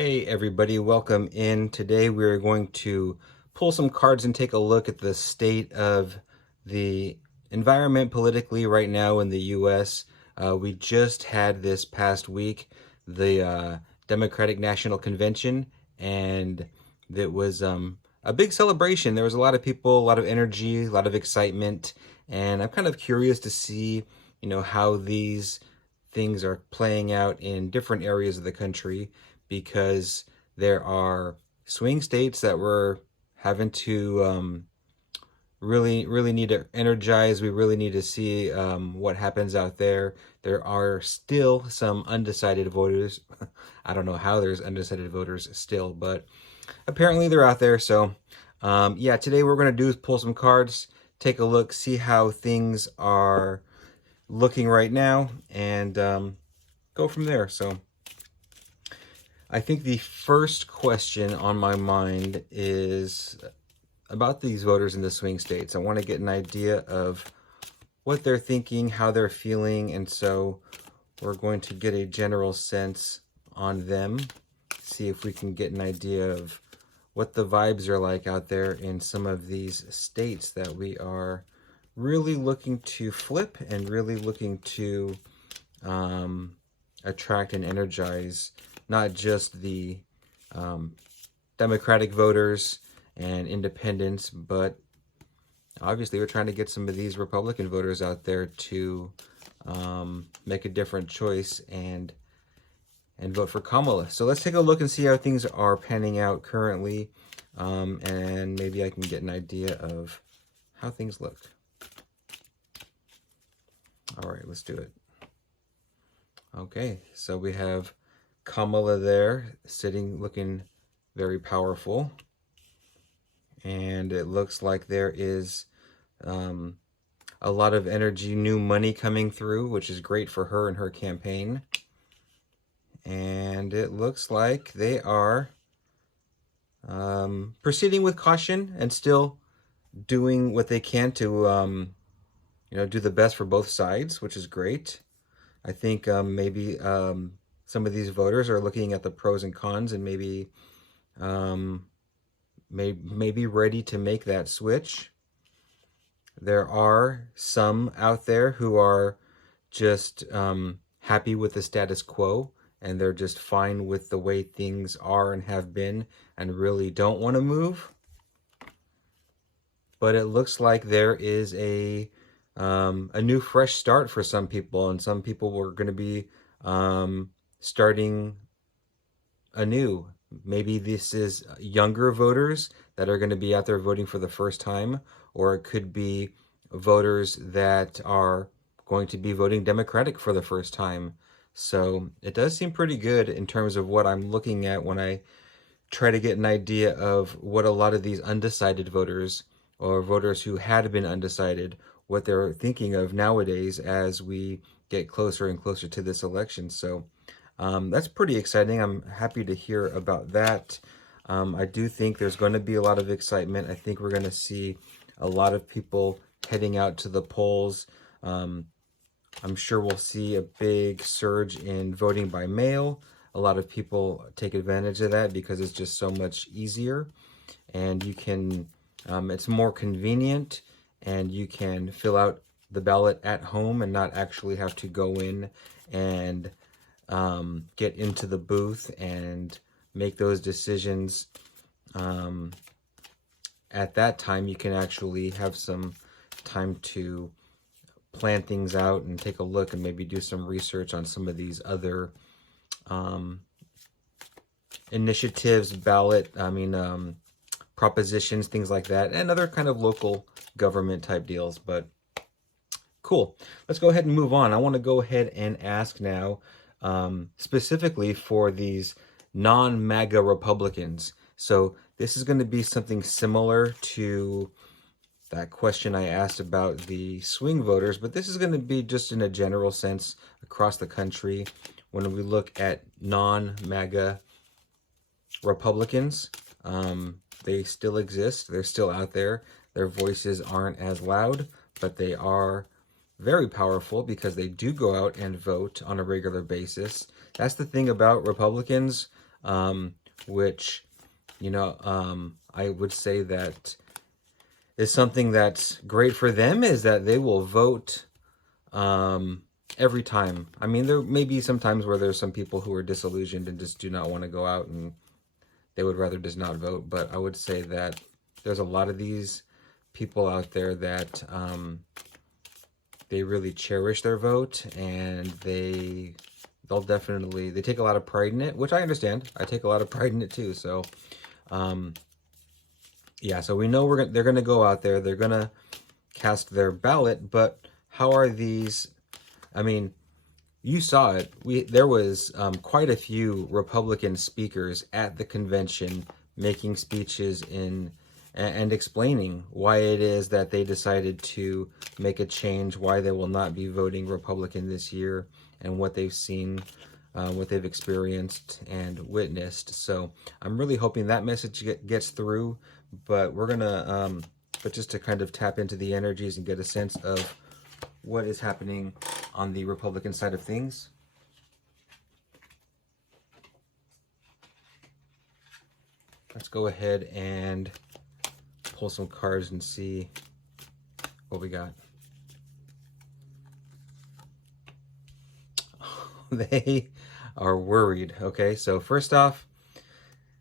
Hey everybody, welcome in. Today we're going to pull some cards and take a look at the state of the environment politically right now in the US. We just had this past week the Democratic National Convention, and it was a big celebration. There was a lot of people, a lot of energy, a lot of excitement, and I'm kind of curious to see, how these things are playing out in different areas of the country, because there are swing states that we're having to really need to energize. We really need to see what happens out there. There are still some undecided voters. I don't know how there's undecided voters still, but apparently they're out there. So yeah, today we're going to do is pull some cards, take a look, see how things are looking right now, and go from there. So I think the first question on my mind is about these voters in the swing states. I want to get an idea of what they're thinking, how they're feeling, and so we're going to get a general sense on them, see if we can get an idea of what the vibes are like out there in some of these states that we are really looking to flip and really looking to attract and energize not just the Democratic voters and independents, but obviously we're trying to get some of these Republican voters out there to make a different choice and vote for Kamala. So let's take a look and see how things are panning out currently, and maybe I can get an idea of how things look. All right, let's do it. Okay, so we have Kamala there, sitting, looking very powerful. And it looks like there is a lot of energy, new money coming through, which is great for her and her campaign. And it looks like they are proceeding with caution and still doing what they can to, do the best for both sides, which is great. I think maybe some of these voters are looking at the pros and cons and maybe maybe ready to make that switch. There are some out there who are just happy with the status quo, and they're just fine with the way things are and have been and really don't want to move. But it looks like there is a new fresh start for some people, and some people were going to be starting anew. Maybe this is younger voters that are going to be out there voting for the first time, or it could be voters that are going to be voting Democratic for the first time. So it does seem pretty good in terms of what I'm looking at when I try to get an idea of what a lot of these undecided voters or voters who had been undecided, what they're thinking of nowadays as we get closer and closer to this election. So that's pretty exciting. I'm happy to hear about that. I do think there's going to be a lot of excitement. I think we're going to see a lot of people heading out to the polls. I'm sure we'll see a big surge in voting by mail. A lot of people take advantage of that because it's just so much easier, and you can, it's more convenient, and you can fill out the ballot at home and not actually have to go in and get into the booth and make those decisions. At that time, you can actually have some time to plan things out and take a look and maybe do some research on some of these other initiatives, propositions, things like that, and other kind of local government type deals. But cool. Let's go ahead and move on. I want to go ahead and ask now, specifically for these non-MAGA Republicans. So this is going to be something similar to that question I asked about the swing voters, but this is going to be just in a general sense across the country. When we look at non-MAGA Republicans, they still exist. They're still out there. Their voices aren't as loud, but they are very powerful because they do go out and vote on a regular basis. That's the thing about Republicans. which, I would say that is something that's great for them, is that they will vote every time. I mean, there may be some times where there's some people who are disillusioned and just do not want to go out and they would rather just not vote. But I would say that there's a lot of these people out there that they really cherish their vote, and they'll definitely, they take a lot of pride in it, which I understand. I take a lot of pride in it too. So yeah, so we know they're gonna go out there, they're gonna cast their ballot, but how are these? I mean, you saw it. There was quite a few Republican speakers at the convention making speeches and explaining why it is that they decided to make a change, why they will not be voting Republican this year, and what they've seen, what they've experienced and witnessed. So I'm really hoping that message gets through. But we're gonna, but just to kind of tap into the energies and get a sense of what is happening on the Republican side of things. Let's go ahead and pull some cards and see what we got. They are worried. Okay, so first off,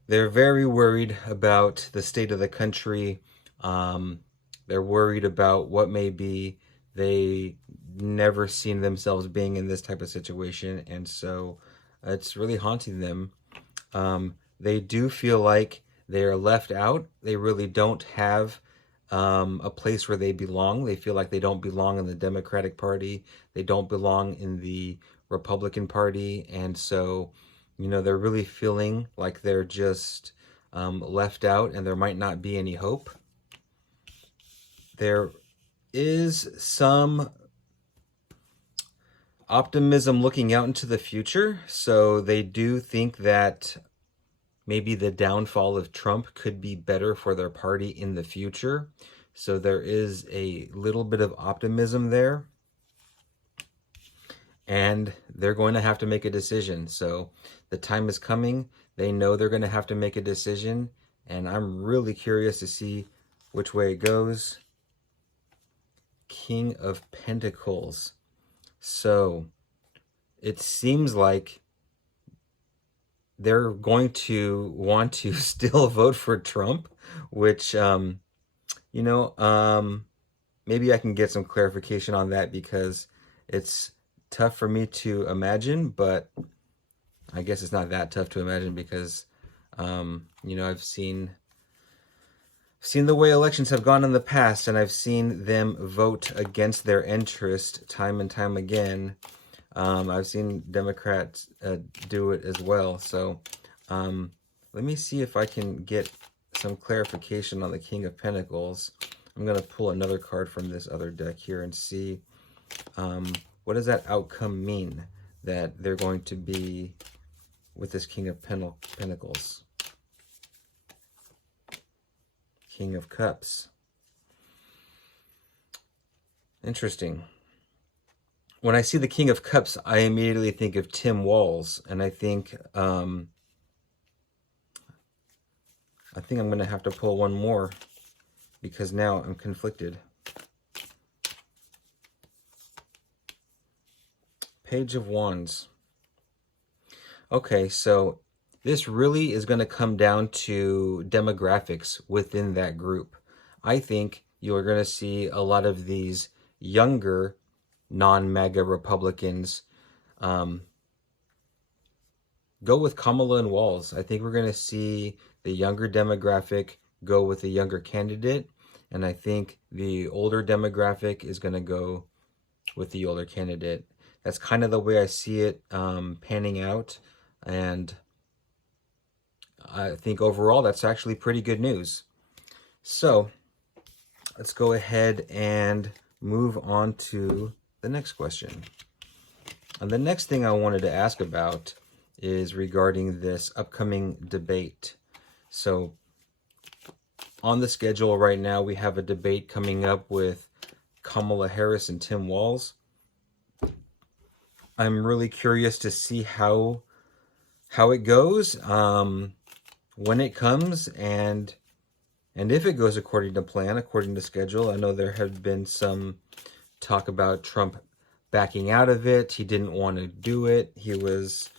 they're very worried about the state of the country. They're worried about what may be. They never seen themselves being in this type of situation, and so it's really haunting them. They do feel like they are left out. They really don't have a place where they belong. They feel like they don't belong in the Democratic Party. They don't belong in the Republican Party, and so they're really feeling like they're just left out, and there might not be any hope. There is some optimism looking out into the future. So they do think that maybe the downfall of Trump could be better for their party in the future. So there is a little bit of optimism there. And they're going to have to make a decision. So the time is coming. They know they're going to have to make a decision. And I'm really curious to see which way it goes. King of Pentacles. So it seems like they're going to want to still vote for Trump, which, maybe I can get some clarification on that, because it's tough for me to imagine, but I guess it's not that tough to imagine because, I've seen the way elections have gone in the past, and I've seen them vote against their interest time and time again. I've seen Democrats do it as well. So let me see if I can get some clarification on the King of Pentacles. I'm going to pull another card from this other deck here and see what does that outcome mean that they're going to be with this King of Pentacles. King of Cups. Interesting. When I see the King of Cups, I immediately think of Tim Walz, and I think I'm going to have to pull one more because now I'm conflicted. Page of Wands. Okay, so this really is going to come down to demographics within that group. I think you're going to see a lot of these younger non-MAGA Republicans go with Kamala and Walz. I think we're going to see the younger demographic go with the younger candidate, and I think the older demographic is going to go with the older candidate. That's kind of the way I see it panning out, and I think overall that's actually pretty good news. So let's go ahead and move on to the next question. And the next thing I wanted to ask about is regarding this upcoming debate. So on the schedule right now, we have a debate coming up with Kamala Harris and Tim Walz. I'm really curious to see how how it goes, when it comes, and if it goes according to plan, according to schedule. I know there had been some talk about Trump backing out of it. He didn't want to do it. He was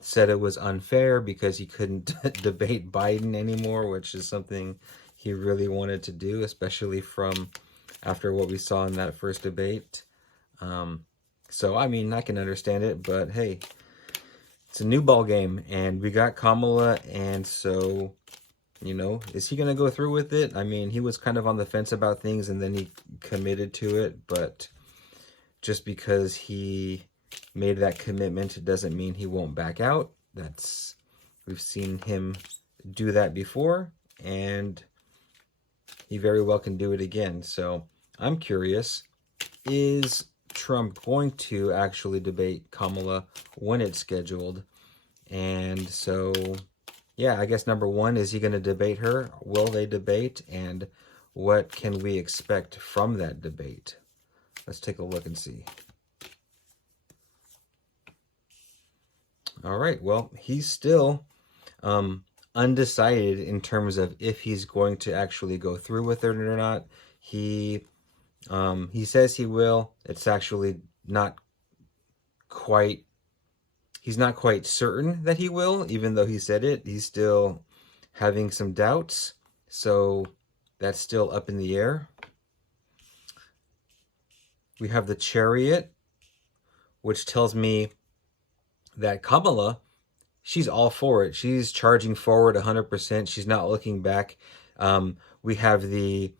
said it was unfair because he couldn't debate Biden anymore, which is something he really wanted to do, especially from after what we saw in that first debate. So, I mean, I can understand it, but hey, it's a new ball game, and we got Kamala, and so, is he going to go through with it? I mean, he was kind of on the fence about things, and then he committed to it, but just because he made that commitment doesn't mean he won't back out. We've seen him do that before, and he very well can do it again. So I'm curious, is Trump going to actually debate Kamala when it's scheduled? And so, yeah, I guess number one, is he going to debate her? Will they debate? And what can we expect from that debate? Let's take a look and see. All right, well, he's still undecided in terms of if he's going to actually go through with it or not. He says he will. It's actually not quite, he's not quite certain that he will, even though he said it. He's still having some doubts. So that's still up in the air. We have the Chariot, which tells me that Kamala, she's all for it. She's charging forward 100%. She's not looking back. We have the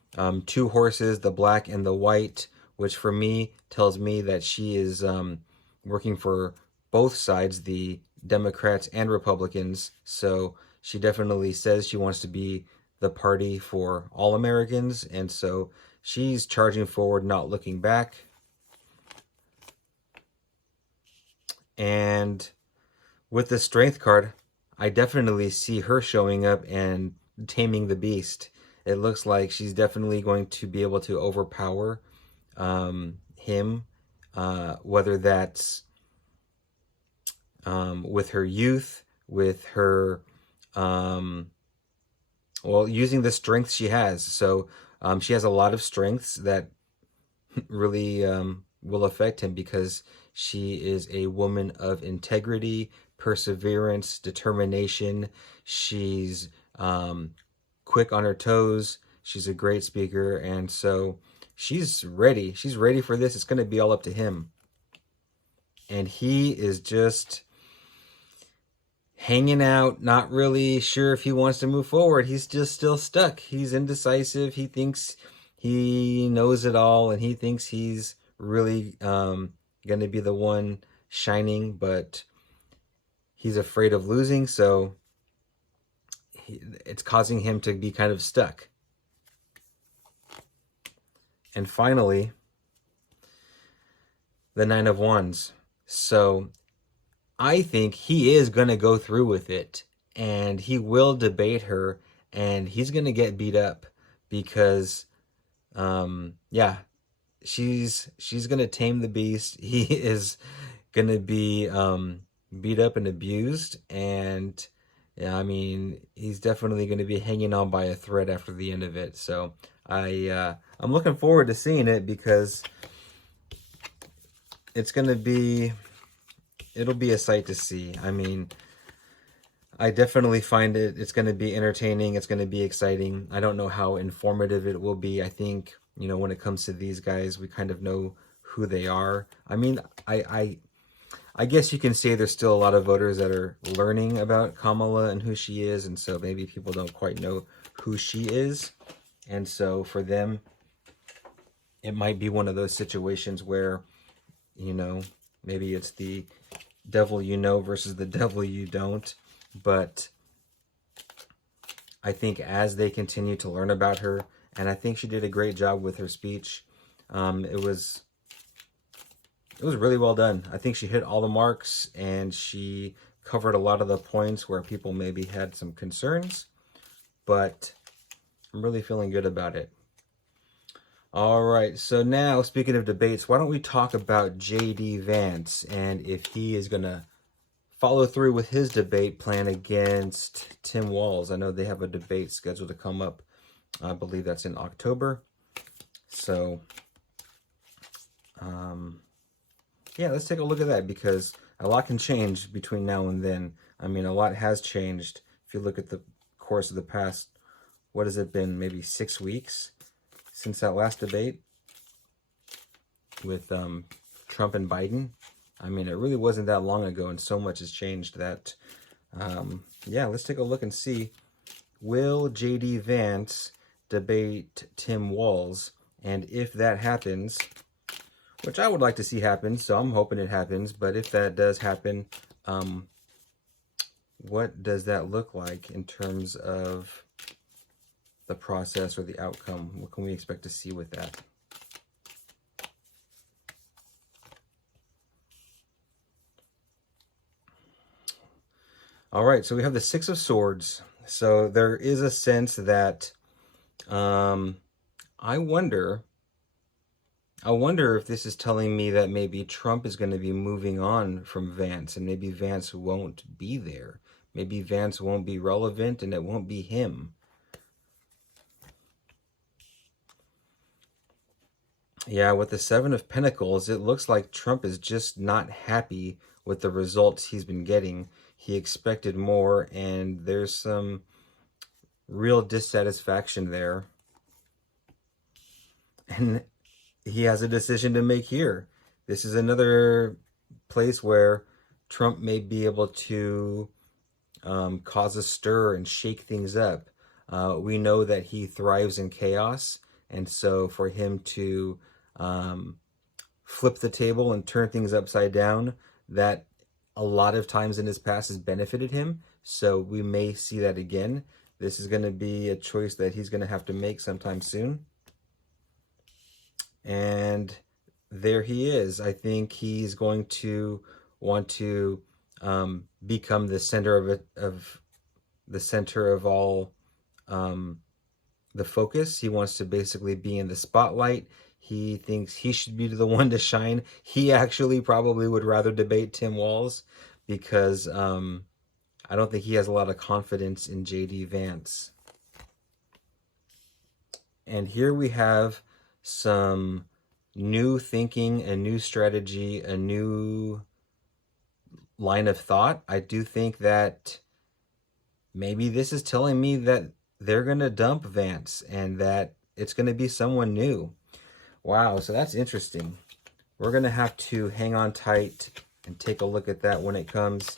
two horses, the black and the white, which for me tells me that she is working for both sides, the Democrats and Republicans. So she definitely says she wants to be the party for all Americans. And so she's charging forward, not looking back. And with the strength card, I definitely see her showing up and taming the beast. It looks like she's definitely going to be able to overpower him, whether that's with her youth, with her, using the strength she has. So she has a lot of strengths that really will affect him because she is a woman of integrity, perseverance, determination. She's quick on her toes. She's a great speaker, and so she's ready. She's ready for this. It's going to be all up to him. And he is just hanging out, not really sure if he wants to move forward. He's just still stuck. He's indecisive. He thinks he knows it all, and he thinks he's really going to be the one shining, but he's afraid of losing, so it's causing him to be kind of stuck. And finally, the Nine of Wands. So I think he is going to go through with it, and he will debate her, and he's going to get beat up because, she's going to tame the beast. He is going to be beat up and abused, and yeah, I mean, he's definitely going to be hanging on by a thread after the end of it. So I'm looking forward to seeing it because it'll be a sight to see. I mean, I definitely find it's going to be entertaining. It's going to be exciting. I don't know how informative it will be. I think, when it comes to these guys, we kind of know who they are. I mean, I guess you can say there's still a lot of voters that are learning about Kamala and who she is, and so maybe people don't quite know who she is. And so for them, it might be one of those situations where, maybe it's the devil you know versus the devil you don't. But I think as they continue to learn about her, and I think she did a great job with her speech, it was really well done. I think she hit all the marks, and she covered a lot of the points where people maybe had some concerns, but I'm really feeling good about it. All right, so now, speaking of debates, why don't we talk about J.D. Vance and if he is going to follow through with his debate plan against Tim Walz. I know they have a debate scheduled to come up. I believe that's in October. So, yeah, let's take a look at that, because a lot can change between now and then. I mean, a lot has changed. If you look at the course of the past, what has it been, maybe 6 weeks since that last debate with Trump and Biden? I mean, it really wasn't that long ago, and so much has changed that, yeah, let's take a look and see. Will J.D. Vance debate Tim Walz? And if that happens, which I would like to see happen, so I'm hoping it happens, but if that does happen, what does that look like in terms of the process or the outcome? What can we expect to see with that? All right, so we have the Six of Swords. So there is a sense that I wonder if this is telling me that maybe Trump is going to be moving on from Vance, and maybe Vance won't be there. Maybe Vance won't be relevant and it won't be him. Yeah, with the Seven of Pentacles, it looks like Trump is just not happy with the results he's been getting. He expected more, and there's some real dissatisfaction there. And he has a decision to make here. This is another place where Trump may be able to cause a stir and shake things up. We know that he thrives in chaos, and so for him to flip the table and turn things upside down, that a lot of times in his past has benefited him. So we may see that again. This is going to be a choice that he's going to have to make sometime soon. And there he is. I think he's going to want to become the center of all the focus. He wants to basically be in the spotlight. He thinks he should be the one to shine. He actually probably would rather debate Tim Walz, because I don't think he has a lot of confidence in J.D. Vance. And here we have some new thinking, a new strategy, a new line of thought. I do think that maybe this is telling me that they're going to dump Vance and that it's going to be someone new. Wow, so that's interesting. We're going to have to hang on tight and take a look at that when it comes.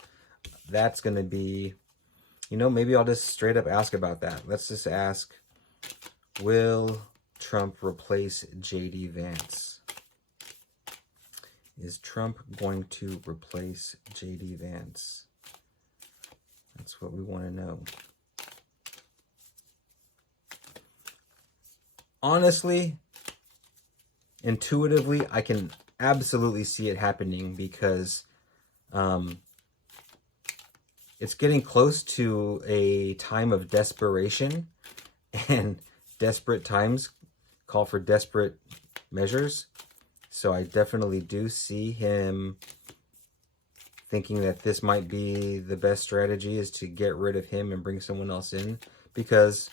That's going to be, maybe I'll just straight up ask about that. Let's just ask, will Trump replace J.D. Vance? Is Trump going to replace J.D. Vance? That's what we want to know. Honestly, intuitively, I can absolutely see it happening, because it's getting close to a time of desperation, and desperate times call for desperate measures. So I definitely do see him thinking that this might be the best strategy, is to get rid of him and bring someone else in, because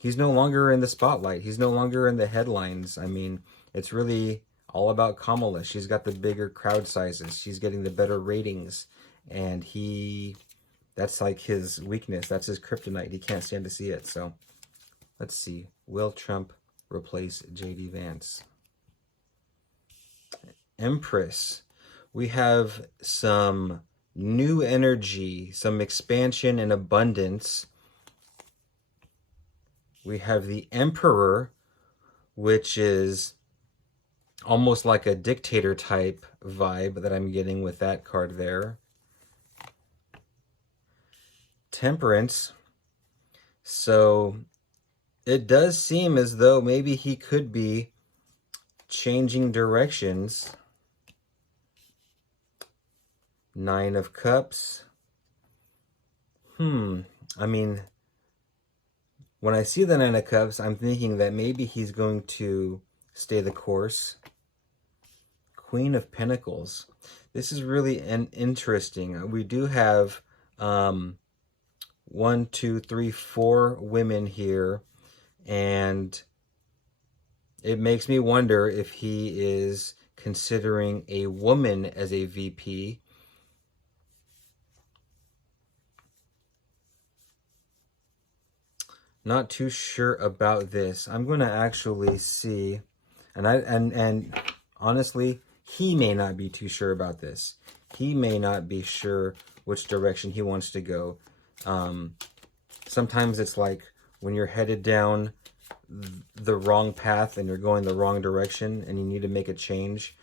he's no longer in the spotlight. He's no longer in the headlines. I mean, it's really all about Kamala. She's got the bigger crowd sizes. She's getting the better ratings. And that's like his weakness. That's his kryptonite. He can't stand to see it. So let's see. Will Trump replace J.D. Vance? Empress. We have some new energy, some expansion and abundance. We have the Emperor, which is almost like a dictator type vibe that I'm getting with that card there. Temperance. So it does seem as though maybe he could be changing directions. Nine of Cups. I mean, when I see the Nine of Cups, I'm thinking that maybe he's going to stay the course. Queen of Pentacles. this is really an interesting. We do have one, two, three, four women here, and it makes me wonder if he is considering a woman as a VP. Not too sure about this. I'm going to actually see, and honestly, he may not be too sure about this. He may not be sure which direction he wants to go. Sometimes it's like when you're headed down the wrong path and you're going the wrong direction and you need to make a change.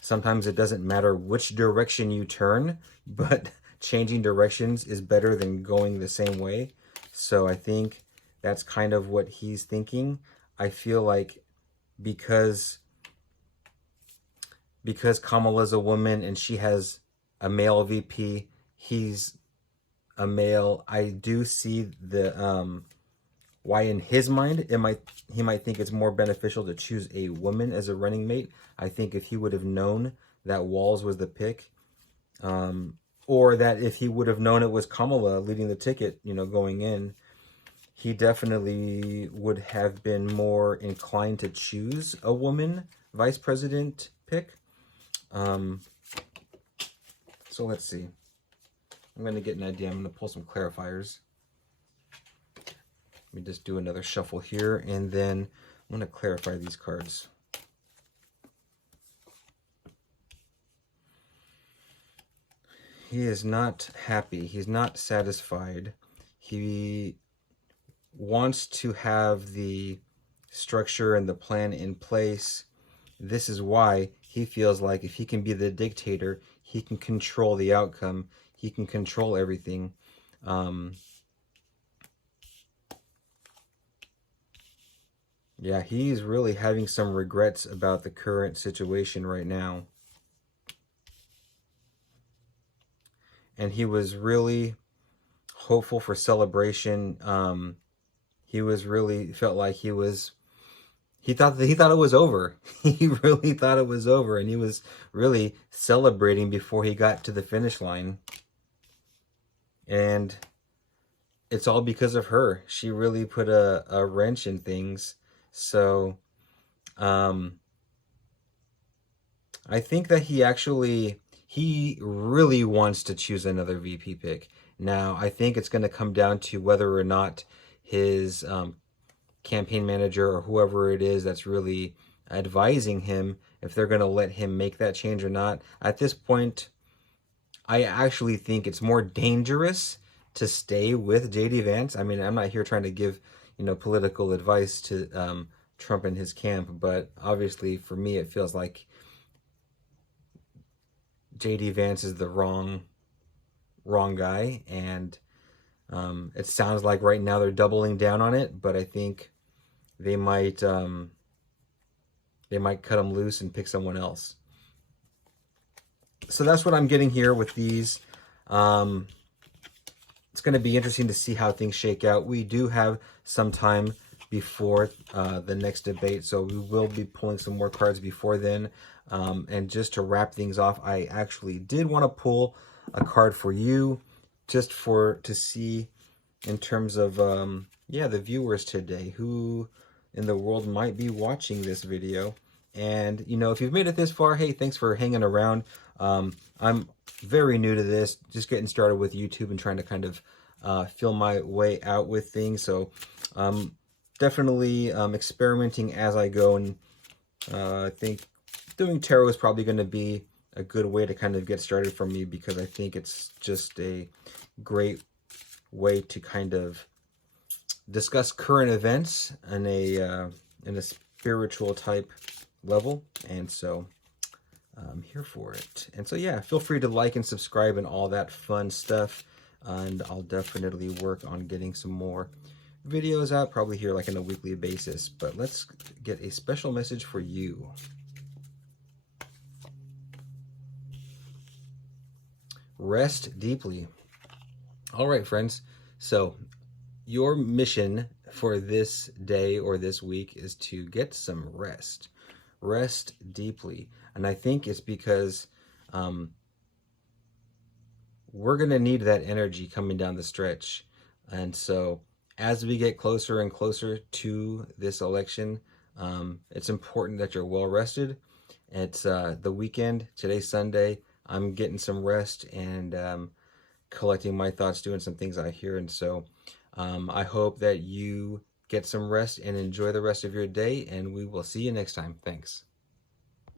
Sometimes it doesn't matter which direction you turn, but changing directions is better than going the same way. So I think that's kind of what he's thinking. I feel like because Kamala's a woman and she has a male VP, he's a male. I do see the why in his mind he might think it's more beneficial to choose a woman as a running mate. I think if he would have known that Walz was the pick, or that if he would have known it was Kamala leading the ticket, you know, going in, he definitely would have been more inclined to choose a woman vice president pick. So let's see. I'm going to get an idea. I'm going to pull some clarifiers. Let me just do another shuffle here, and then I'm going to clarify these cards. He is not happy. He's not satisfied. He wants to have the structure and the plan in place. This is why he feels like if he can be the dictator, he can control the outcome. He can control everything. Yeah, he's really having some regrets about the current situation right now. And he was really hopeful for celebration. He was really felt like he thought it was over. He really thought it was over, and he was really celebrating before he got to the finish line. And it's all because of her. She really put a wrench in things. So I think that he really wants to choose another VP pick. Now, I think it's going to come down to whether or not his campaign manager or whoever it is that's really advising him, if they're going to let him make that change or not. At this point, I actually think it's more dangerous to stay with JD Vance. I mean, I'm not here trying to give, you know, political advice to Trump and his camp, but obviously for me it feels like JD Vance is the wrong guy, and it sounds like right now they're doubling down on it, but I think they might cut him loose and pick someone else. So that's what I'm getting here with these. It's going to be interesting to see how things shake out. We do have some time before the next debate, so we will be pulling some more cards before then. And just to wrap things off, I actually did want to pull a card for you, just to see in terms of the viewers today, who in the world might be watching this video. And you know, if you've made it this far, hey, thanks for hanging around. I'm very new to this, just getting started with YouTube and trying to kind of feel my way out with things. So definitely experimenting as I go, and I think doing tarot is probably going to be a good way to kind of get started for me, because I think it's just a great way to kind of discuss current events in a spiritual type level. And so I'm here for it. And so yeah, feel free to like and subscribe and all that fun stuff, and I'll definitely work on getting some more videos out, probably here like on a weekly basis. But let's get a special message for you. Rest deeply. All right, friends. So your mission for this day or this week is to get some rest. rest deeply. And I think it's because um, we're going to need that energy coming down the stretch. And so, as we get closer and closer to this election, it's important that you're well rested. It's the weekend. Today's Sunday. I'm getting some rest and collecting my thoughts, doing some things I hear. And so, I hope that you get some rest and enjoy the rest of your day. And we will see you next time. Thanks.